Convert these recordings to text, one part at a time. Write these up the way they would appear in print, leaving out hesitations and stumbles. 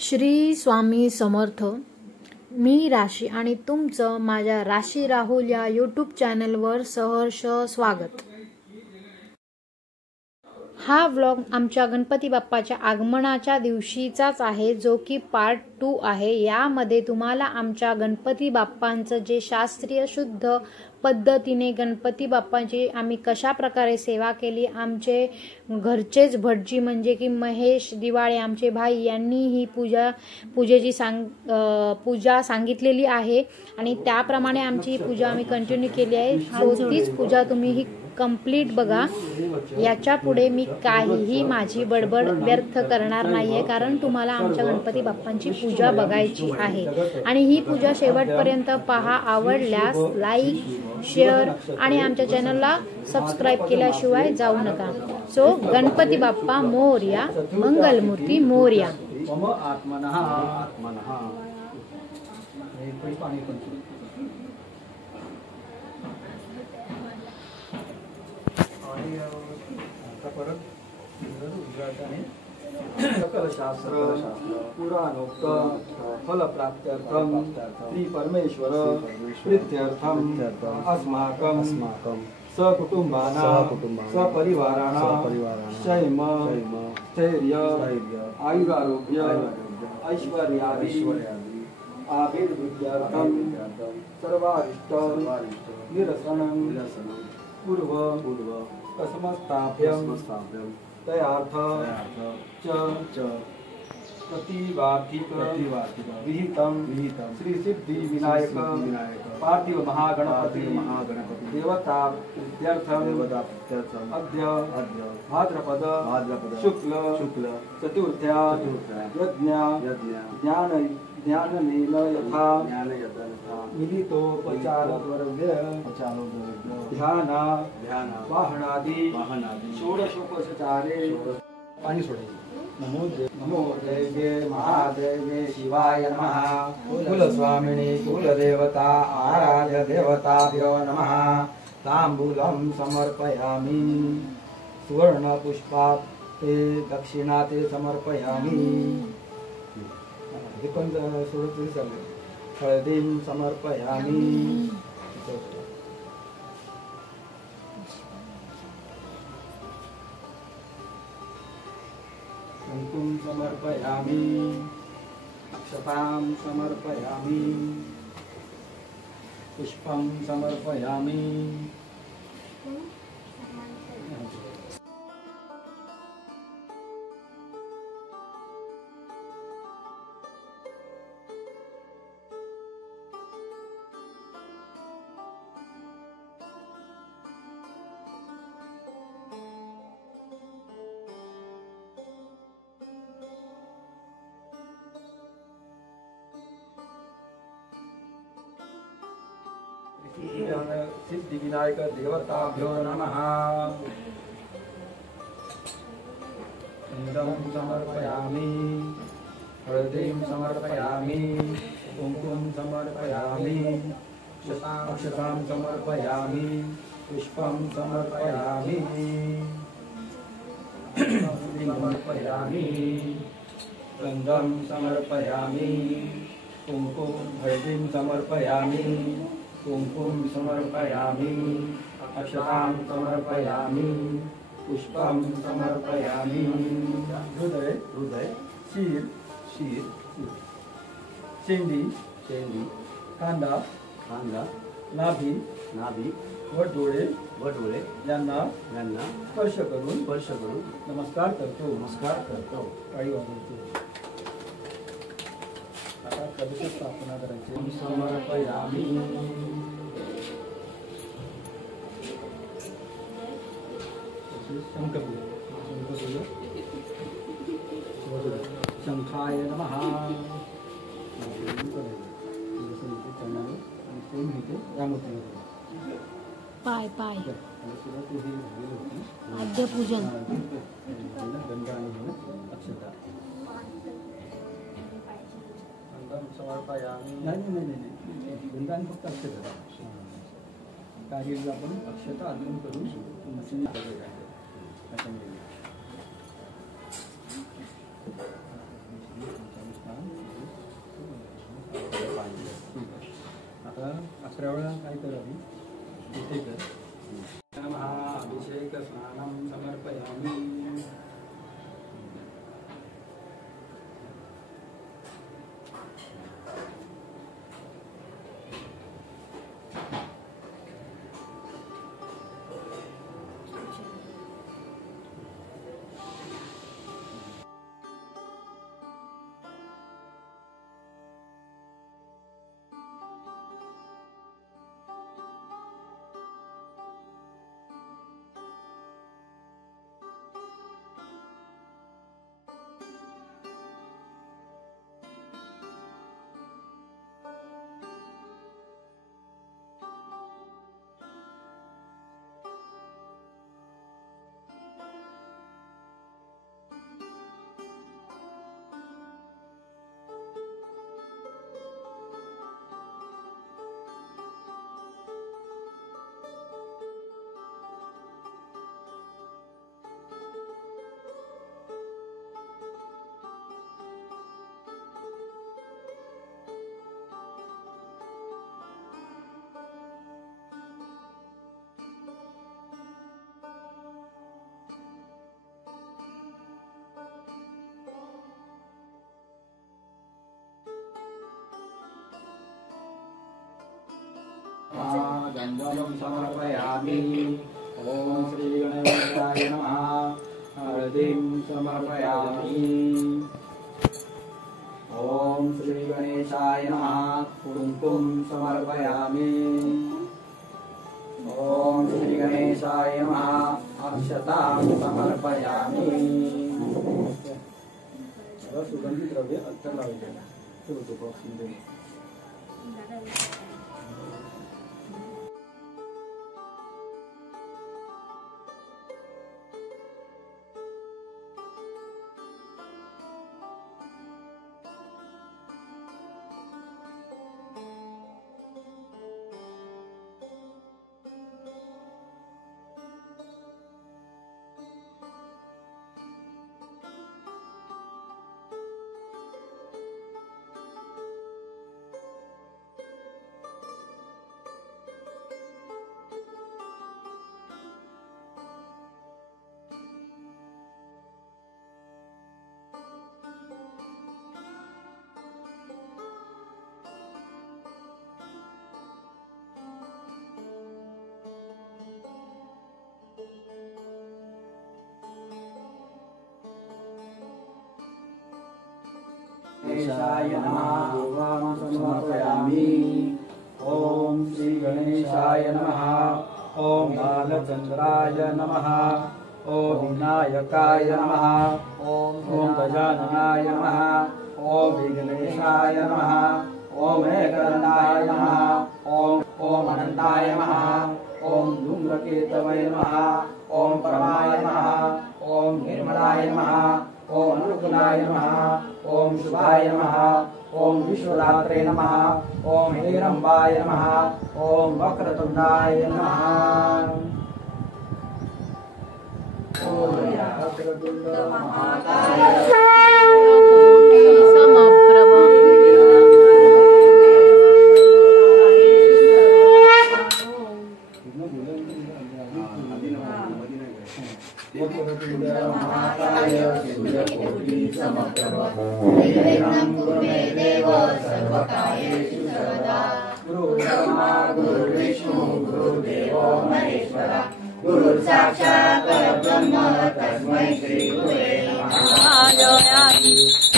श्री स्वामी समर्थ। मी राशी आणि तुमचं माझ्या राशी राहुल या यूट्यूब चॅनलवर सहर्ष स्वागत। हा व्लॉग आमच्या गणपती बाप्पाच्या आगमनाच्या दिवशीचाच आहे, जो की पार्ट 2 आहे। यामध्ये तुम्हाला आमच्या गणपती बाप्पांचं जे शास्त्रीय शुद्ध पद्धतीने गणपती बाप्पांची आम्ही कशा प्रकारे सेवा केली, आमचे घरचेच भटजी म्हणजे की महेश दिवाळे आमचे भाई यांनी ही पूजेची पूजा सांगितलेली आहे आणि त्याप्रमाणे आमची पूजा आम्ही कंटिन्यू केली आहे। सो तीच पूजा तुम्ही ही कंप्लीट बघा। याच्या पुढे मी काहीही माझी बडबड व्यर्थ करणार नाहीये, कारण तुम्हाला आमच्या गणपती बाप्पांची पूजा बघायची आहे आणि ही पूजा शेवटपर्यंत पहा। आवडल्यास लाईक, शेअर आणि आमच्या चॅनलला सबस्क्राइब केल्याशिवाय जाऊ नका। सो गणपती बाप्पा मोरया, मंगलमूर्ती मोरया। सकल शास्त्र पुराणोक्त फल प्राप्त्यर्थम श्री परमेश्वर प्रीत्यर्थम अस्माकं सकुटुंबानां सपरिवाराणां क्षैम स्थैर्य आयुरारोग्य ऐश्वर्यादि आभिर्वृद्ध्यर्थम सर्वारिष्ट निरसनं पूर्व समस्ताभ्यं तयार्थ च प्रतिवार्थिक विहितं श्री सिद्धि विनायक पार्थिव महागणपति देवता प्रीत्यर्थम अद्य भाद्रपद शुक्ल चतुर्थ्या ज्ञानेन यथा मिलितोपचारद्रव्य ध्यान वाहनादि षोडशोपचारे पाणी सोडे। नमो देव्ये महादेव्ये शिवाय नमः। कुलस्वामिने कुलदेवता आराध्य देवताभ्यो नमः। तांबूलं समर्पयामि, सुवर्ण पुष्पात् ते दक्षिणा ते समर्पयामि। हे पण सोडत चालले। हळदीं समर्पयामि, कुंकुम समर्पयामि, अक्षतां समर्पयामि, पुष्पं समर्पयामि। सिद्धि विनायक देवताभ्यो नमः। इन्दं समर्पयामि, हळदीं समर्पयामि, कुंकुम समर्पयामि, अक्षतां समर्पयामि, पुष्पं समर्पयामि, समर्पयामि, गन्धं समर्पयामि, कुंकुम हळदीं समर्पयामि, कुंकुम समर्पयामि, अक्षतां समर्पयामि, पुष्पं समर्पयामि। हृदय शीर शेंडी कांदा नाभी वटडोळे यांना स्पर्श करून नमस्कार करतो। पायी वाजवतो। आता कलश स्थापना करायची। समर्पयामि, शंखाय नमः। पाय आद्य पूजन। अक्षता समर्पयामि। नाही गंधान फक्त अक्षता कार्याला आपण अक्षता अर्पण करून मशीन काय करावी इथे कर नमः अभिषेक स्नानं समर्पयामि गंधं समर्पयामि ओम श्री गणेशाय नमः हळदीं समर्पयामि ओम श्री गणेशाय नमः कुंकुम समर्पयामि ओम श्री गणेशाय नमः अक्षतां समर्पयामि सुगंधित द्रव्य अत्तर लावायचे चलो तो बॉक्स मध्ये गणेशाय नमः पूर्वां समर्पयामि ओम श्री गणेशाय नमः ओम बालचंद्राय नमः ओम विनायकाय नमः ओम गजाननाय नमः ओम विघ्नेशाय नमः ओम एकदंताय नमः ओम अनंताय नमः ओम धूम्रकेतवे नमः ओम परमाय नमः ओम निर्मलाय नमः ओम अनुकूलाय नमः ओम शुभाय नमः ओम विश्वदात्रे नमः ओम हेरंबाय नमः ओम वक्रतुंडाय नमः ओम वक्रतुंड महाकाय कोटि समप्रभ निर्विघ्नं कुरु देव सर्वकार्येषु सर्वदा गुरु ब्रह्मा गुरु विष्णु गुरुदेवो महेश्वर गुरु साक्षात् परब्रह्म तस्मै श्री गुरवे नमः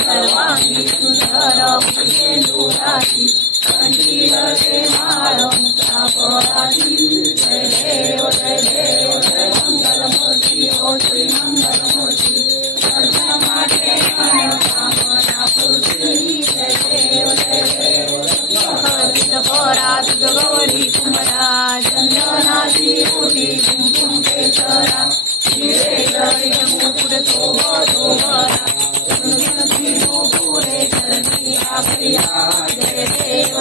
सर्वांगी सुंदर पुरेंदुरासी कंठीरते माळं तापरासी जय देव जय मंगलमूर्ती ओ श्री मंगलमूर्ती सर्वमाते मनोकामना पूर्ती जय देव हरित परात गौरी कुमरा चंदनाची कोटी कुंकुम केसरा शिरे जरित मुकुट शोभरा पुरे चरणी प्रिया जय देव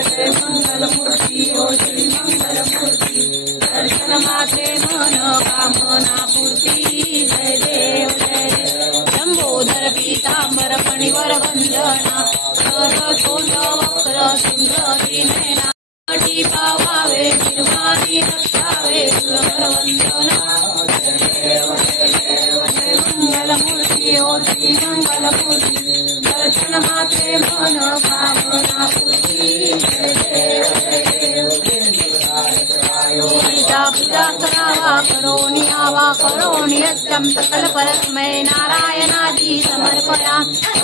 जय मंगलमूर्ती ओ श्री मंगलमूर्ती दर्शन माते मनोकामना पूर्ती जय देव लंबोदर पीतांबर फणिवर वंदना सर्वतोंड वक्र सुंदरी नयना श्री पावावे निर्वाणी रक्षावे सुरवर वंदना मंगलमूर्ती ओ श्री मंगलमूर्ती दर्शन मात्रे मन कामना पूर्ती पूजा पूजा करावा करोनी आवा करोनी यज्ञं सकल परस्मै नारायणादि समर्पया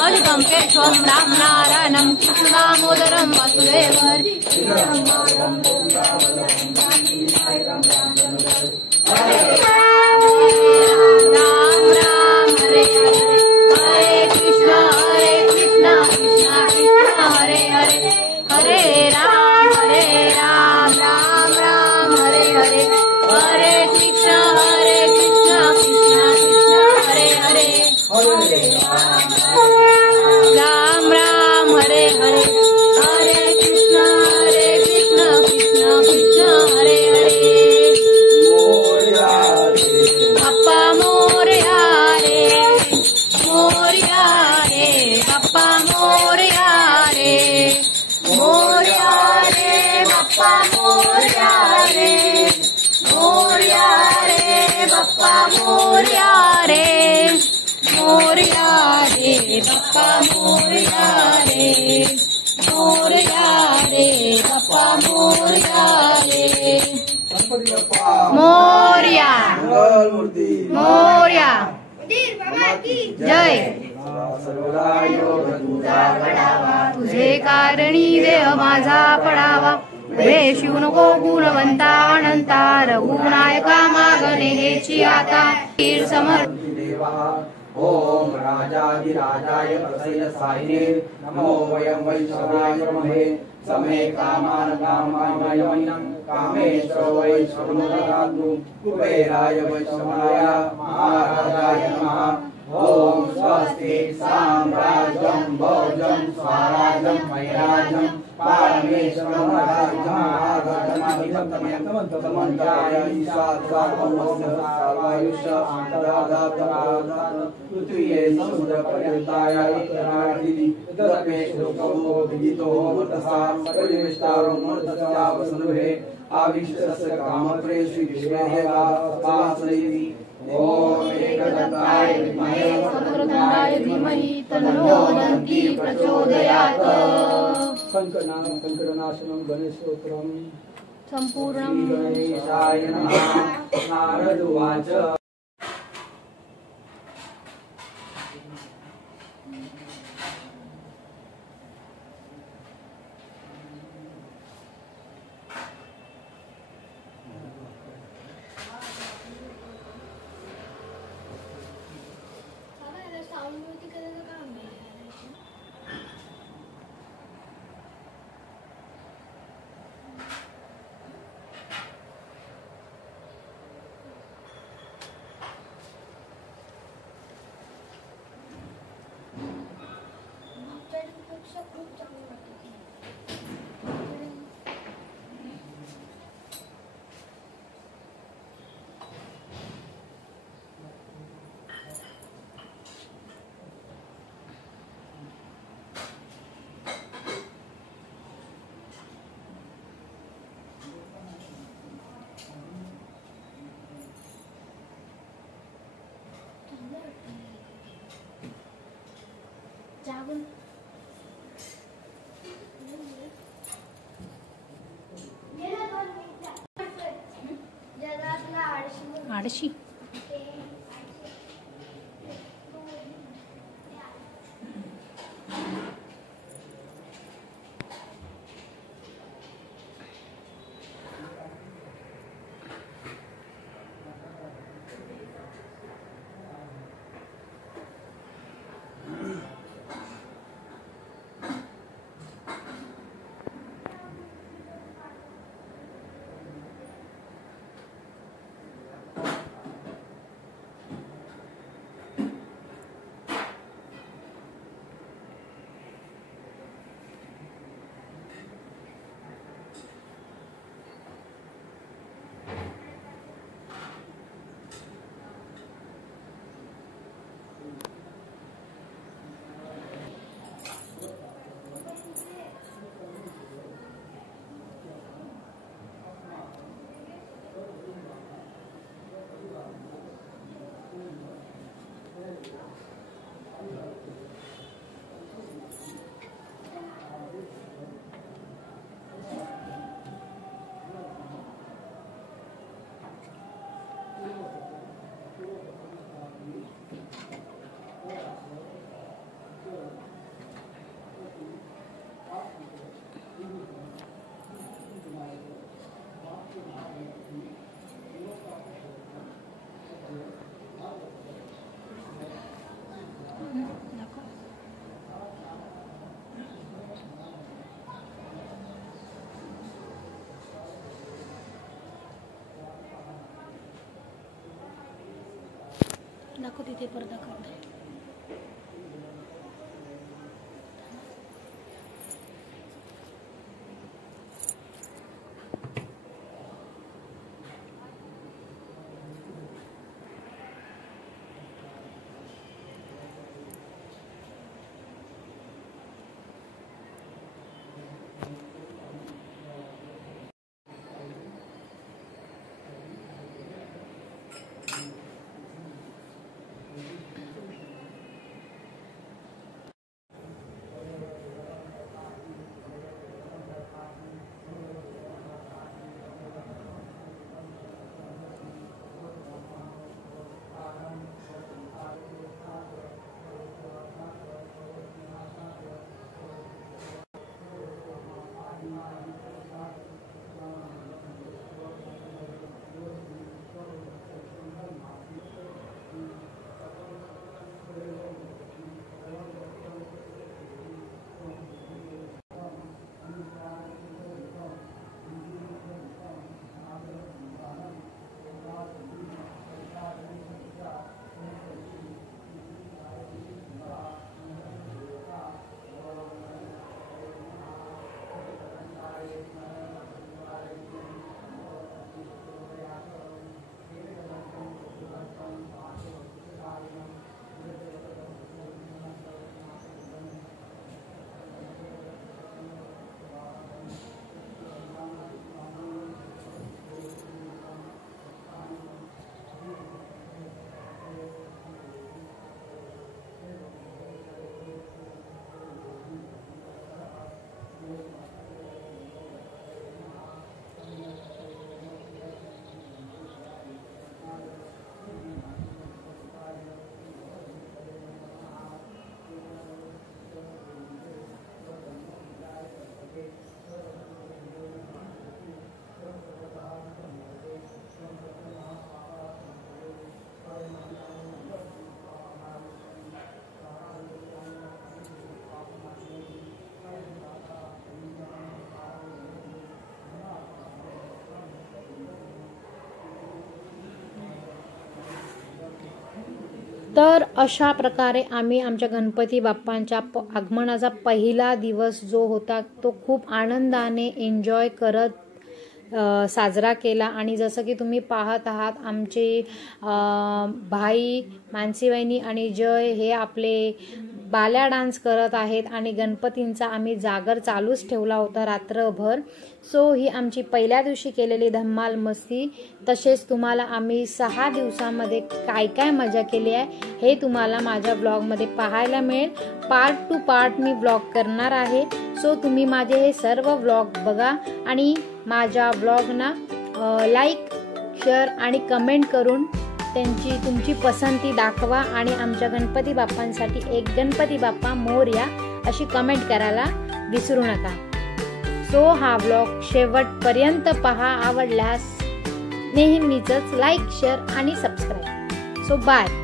अलिकं केशवं राम नारायणं कृष्णदामोदरं वासुदेवर राम राम हरे हरे हरे कृष्ण कृष्ण कृष्ण हरे हरे हरे राम राम राम हरे हरे हरे कृष्ण कृष्ण कृष्ण हरे हरे राम राम हरे हरे हरे कृष्ण कृष्ण कृष्ण हरे हरे बाप्पा मोरया रे बाप्पा मोरया रे बाप्पा मोरया रे बाप्पा मोरया रे बाप्पा मोरया रे बाप्पा मोरया रे गणपती बाप्पा मोरया मंगलमूर्ती मोरया जय सर्वदा योग तुझा घडावा तुझे कारणी देह माझा पडावा रे शिव नको गुणवंता अनंता रघुनायका मागणे हेची आता वीर समर्थ देवा ओम राजाधिराजाय प्रसयसायिने नमो वयं वैष्णवाय नमः समे कामान कामायमयं कामेश्वर वैष्णवनादु कुबेराय वैष्णवाय महाराजाय नमः ओम स्वस्ति साम्राज्यं भोजं स्वराज्यं वैराज्यं पारमेश्वरं राजमाहितमयन्तमन्तमन्ताय ईशात्सात्मवस्य पृथ्वीये समुद्रपर्यन्ताय उत्तरादिति तदमे श्लोकवो विदितो वतसा परिवेष्टारो मर्दस्यावसनुहे आविष्टस्य कामत्रे श्रीविष्णुदेवा पासयति ओम एकदन्ताय विद्महे वक्रतुण्डाय धीमहि तन्नो दन्ति प्रचोदयात् संकटनाशनं गणेशोत्रम संपूर्णं गणेशाय नमः नारद उवाच आडशी दाखव तिथे परत दाखव. तर अशा प्रकारे आम्ही आमच्या गणपती बाप्पांच्या आगमनाचा पहिला दिवस जो होता तो खूप आनंदाने एन्जॉय करत साजरा केला. आणि जसं की तुम्ही पाहत आहात आमचे भाई मानसी वहिनी आणि जय हे आपले बाल्या डान्स करत आहेत आणि गणपतींचा आम्ही जागर चालूच ठेवला होता रात्रभर. सो ही आमची पहिल्या दिवशी केलेली धम्माल मस्ती. तसेच तुम्हाला आम्ही 6 दिवसांमध्ये काय काय मजा केली आहे हे तुम्हाला माझ्या ब्लॉगमध्ये पाहायला मिळेल. पार्ट टू पार्ट मी ब्लॉग करणार आहे. सो तुम्ही माझे हे सर्व ब्लॉग बघा आणि माझ्या ब्लॉगना लाईक शेअर आणि कमेंट करून तुमची पसंती दाखवा आणि आमच्या गणपती बाप्पांसाठी एक गणपती बाप्पा मोरया अशी कमेंट करायला विसरू नका. सो हा ब्लॉग शेवटपर्यंत पहा. आवडल्यास नेहमीच लाईक शेअर आणि सबस्क्राईब. So bye.